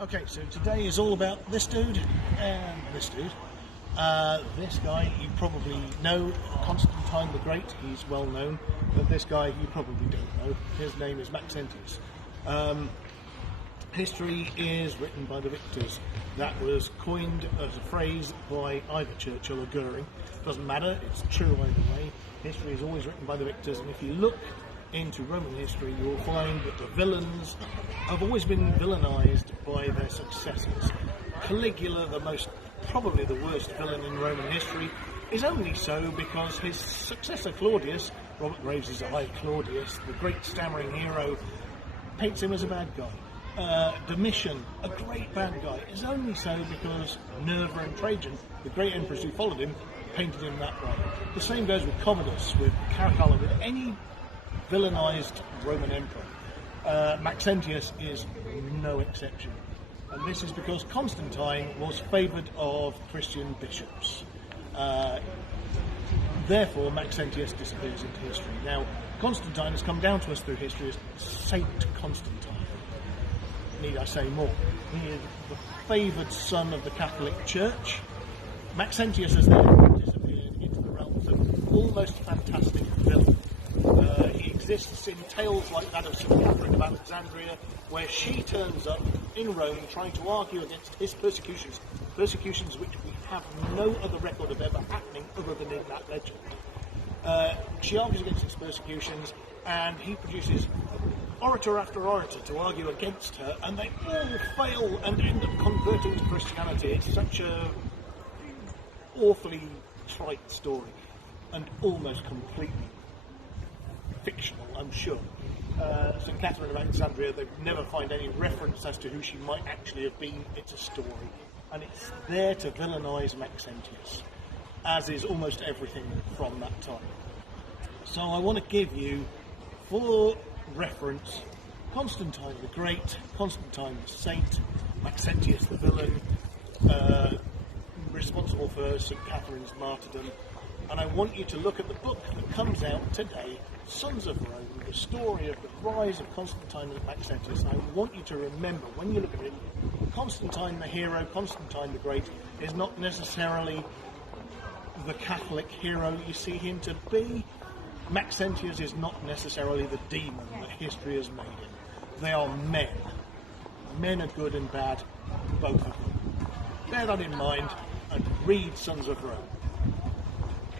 Okay, so today is all about this dude and this dude. This guy you probably know, Constantine the Great, he's well known, but this guy you probably don't know. His name is Maxentius. History is written by the victors. That was coined as a phrase by either Churchill or Goering. Doesn't matter, it's true either way. History is always written by the victors, and if you look into Roman history, you will find that the villains have always been villainized by their successors. Caligula, probably the worst villain in Roman history, is only so because his successor Claudius, Robert Graves' eye Claudius, the great stammering hero, paints him as a bad guy. Domitian, a great bad guy, is only so because Nerva and Trajan, the great emperors who followed him, painted him that way. The same goes with Commodus, with Caracalla, with any villainized Roman emperor. Maxentius is no exception. And this is because Constantine was favoured of Christian bishops. Therefore, Maxentius disappears into history. Now, Constantine has come down to us through history as Saint Constantine. Need I say more? He is the favoured son of the Catholic Church. Maxentius has therefore disappeared into the realms of almost fantastic villain. He exists in tales like that of St. Catherine of Alexandria, where she turns up in Rome trying to argue against his persecutions which we have no other record of ever happening other than in that legend. She argues against his persecutions, and he produces orator after orator to argue against her, and they all fail and end up converting to Christianity. It's such a awfully trite story, and almost completely fictional, I'm sure. St. Catherine of Alexandria, they never find any reference as to who she might actually have been. It's a story, and it's there to villainise Maxentius, as is almost everything from that time. So I want to give you, for reference, Constantine the Great, Constantine the Saint, Maxentius the villain, responsible for St. Catherine's martyrdom, and I want you to look at the book that comes out today, Sons of Rome, the story of the rise of Constantine and Maxentius. And I want you to remember, when you look at it, Constantine the hero, Constantine the Great, is not necessarily the Catholic hero you see him to be. Maxentius is not necessarily the demon that history has made him. They are men. Men are good and bad, both of them. Bear that in mind and read Sons of Rome.